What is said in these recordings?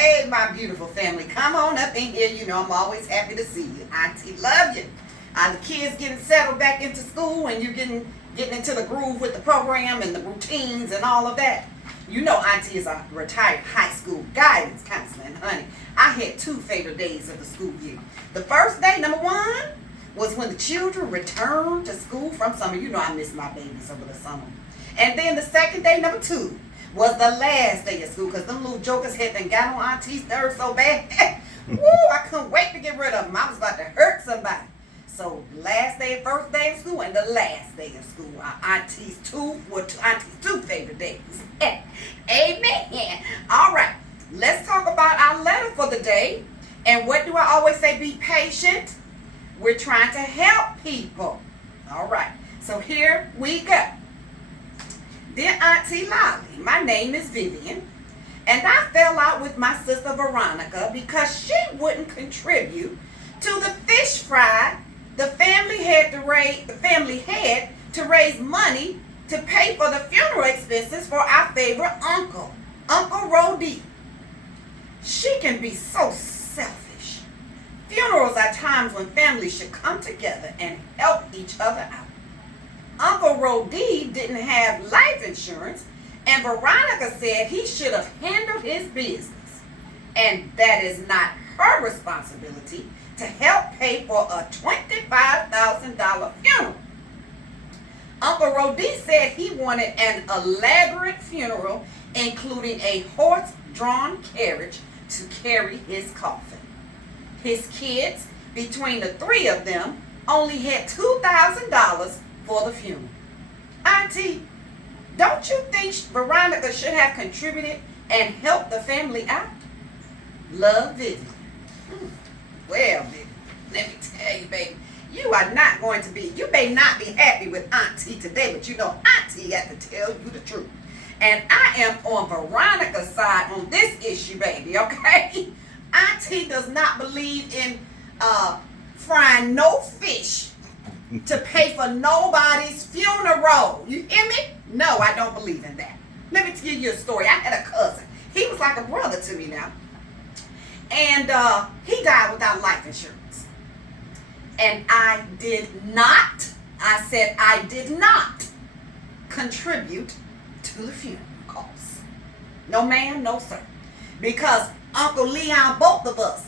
Hey, my beautiful family. Come on up in here. You know I'm always happy to see you. Auntie love you. The kids getting settled back into school and you getting into the groove with the program and the routines and all of that. You know Auntie is a retired high school guidance counselor. And honey, I had 2 favorite days of the school year. The first day, number 1, was when the children returned to school from summer. You know I miss my babies over the summer. And then the second day, number 2, was the last day of school, because them little jokers had done got on Auntie's nerves so bad. Woo, I couldn't wait to get rid of them. I was about to hurt somebody. So last day, first day of school, and the last day of school, Auntie's 2 favorite days. Amen. All right, let's talk about our letter for the day. And what do I always say? Be patient. We're trying to help people. All right, so here we go. Dear Auntie Lolly, my name is Vivian, and I fell out with my sister Veronica because she wouldn't contribute to the fish fry the family had to raise money to pay for the funeral expenses for our favorite uncle, Uncle Rody. She can be so selfish. Funerals are times when families should come together and help each other out. Uncle Rody didn't have life insurance, and Veronica said he should have handled his business. And that is not her responsibility to help pay for a $25,000 funeral. Uncle Rody said he wanted an elaborate funeral, including a horse-drawn carriage to carry his coffin. His kids, between the 3 of them, only had $2,000 for the funeral. Auntie, don't you think Veronica should have contributed and helped the family out? Love, Vivian. Well, Vivian, let me tell you, baby, you may not be happy with Auntie today, but you know Auntie got to tell you the truth. And I am on Veronica's side on this issue, baby, okay? Auntie does not believe in frying no fish to pay for nobody's funeral. You hear me? No, I don't believe in that. Let me tell you a story. I had a cousin. He was like a brother to me now. And he died without life insurance. And I did not contribute to the funeral costs. No ma'am, no sir. Because Uncle Leon, both of us,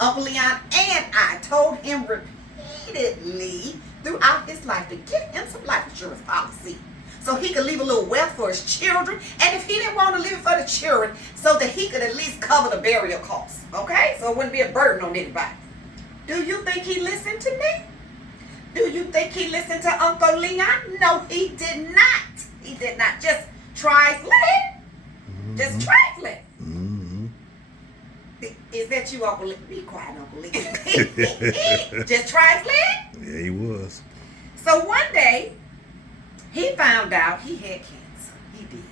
Uncle Leon and I told him repeatedly throughout his life to get him some life insurance policy so he could leave a little wealth for his children, and if he didn't want to leave it for the children, so that he could at least cover the burial costs, okay? So it wouldn't be a burden on anybody. Do you think he listened to me? Do you think he listened to Uncle Leon? No, he did not. He did not. Just trifling. Mm-hmm. Just trifling. Mm-hmm. Is that you, Uncle Leon? Be quiet, Uncle Leon. Just trifling? Yeah, he was. So one day, he found out he had cancer. He did.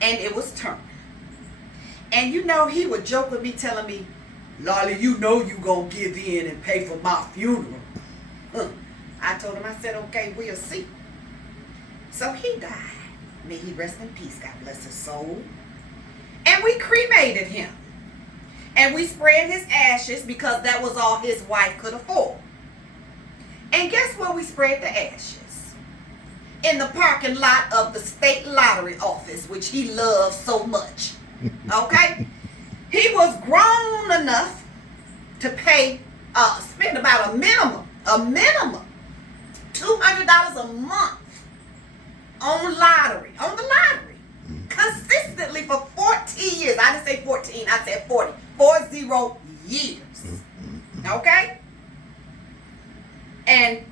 And it was terminal. And you know, he would joke with me telling me, Lolly, you know you gonna give in and pay for my funeral. I told him, I said, okay, we'll see. So he died. May he rest in peace, God bless his soul. And we cremated him. And we spread his ashes because that was all his wife could afford. And guess where we spread the ashes? In the parking lot of the state lottery office, which he loves so much. Okay? He was grown enough to spend about a minimum, $200 a month on the lottery, consistently for 40 years. I didn't say 14, I said 40 years. Okay? And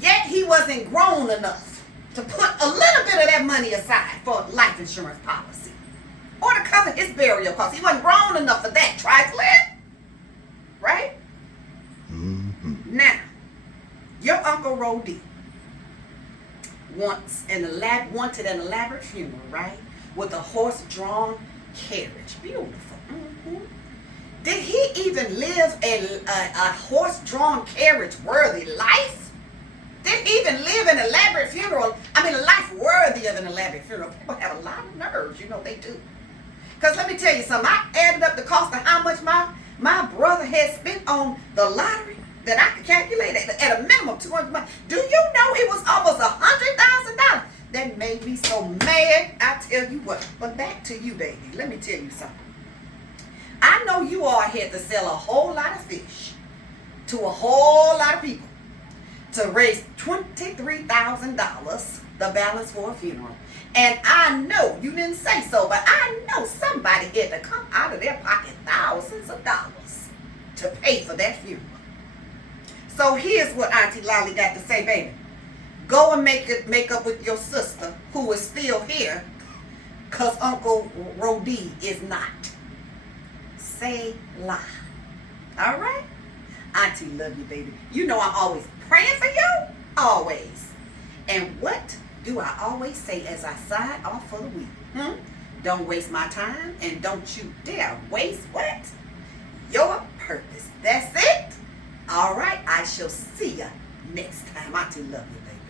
yet he wasn't grown enough to put a little bit of that money aside for a life insurance policy or to cover his burial costs. He wasn't grown enough for that, trifling. Right? Mm-hmm. Now, your Uncle Rody wanted an elaborate funeral, right? With a horse-drawn carriage. Beautiful. Mm-hmm. Did he even live a horse-drawn carriage-worthy life? Did he even live an elaborate funeral? I mean, a life worthy of an elaborate funeral. People have a lot of nerves, you know they do. Because let me tell you something. I added up the cost of how much my brother had spent on the lottery that I could calculate at a minimum $200. Do you know it was almost $100,000? That made me so mad. I tell you what. But back to you, baby. Let me tell you something. I know you all had to sell a whole lot of fish to a whole lot of people to raise $23,000, the balance for a funeral. And I know, you didn't say so, but I know somebody had to come out of their pocket thousands of dollars to pay for that funeral. So here's what Auntie Lolly got to say, baby. Go and make up with your sister, who is still here, because Uncle Rodee is not. Say lie. All right? Auntie love you, baby. You know I'm always praying for you. Always. And what do I always say as I sign off for the week? Don't waste my time, and don't you dare waste what? Your purpose. That's it. All right. I shall see you next time. Auntie love you, baby.